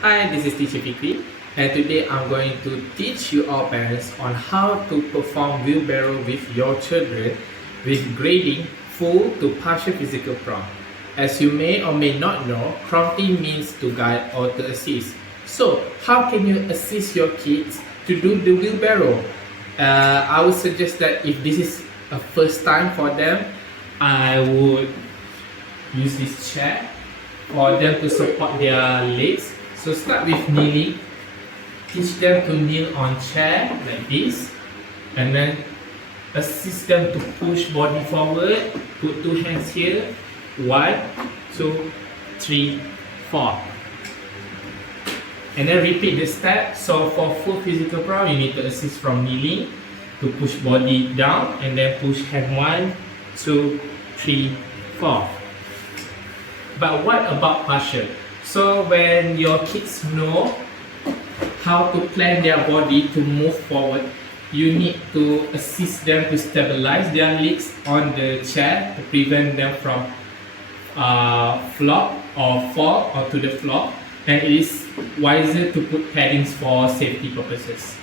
Hi, this is Teacher Fikri, and today I'm going to teach you all parents on how to perform wheelbarrow with your children with grading full to partial physical prompt. As you may or may not know, prompting means to guide or to assist. So, how can you assist your kids to do the wheelbarrow? I would suggest that if this is a first time for them, I would use this chair for them to support their legs. So start with kneeling. Teach them to kneel on chair like this, and then assist them to push body forward. Put two hands here. 1, 2, 3, 4. And then repeat the step. So for full physical prompt, you need to assist from kneeling to push body down, and then push hand 1, 2, 3, 4. But what about partial? So when your kids know how to plan their body to move forward, you need to assist them to stabilize their legs on the chair to prevent them from flop or fall onto the floor. And it is wiser to put paddings for safety purposes.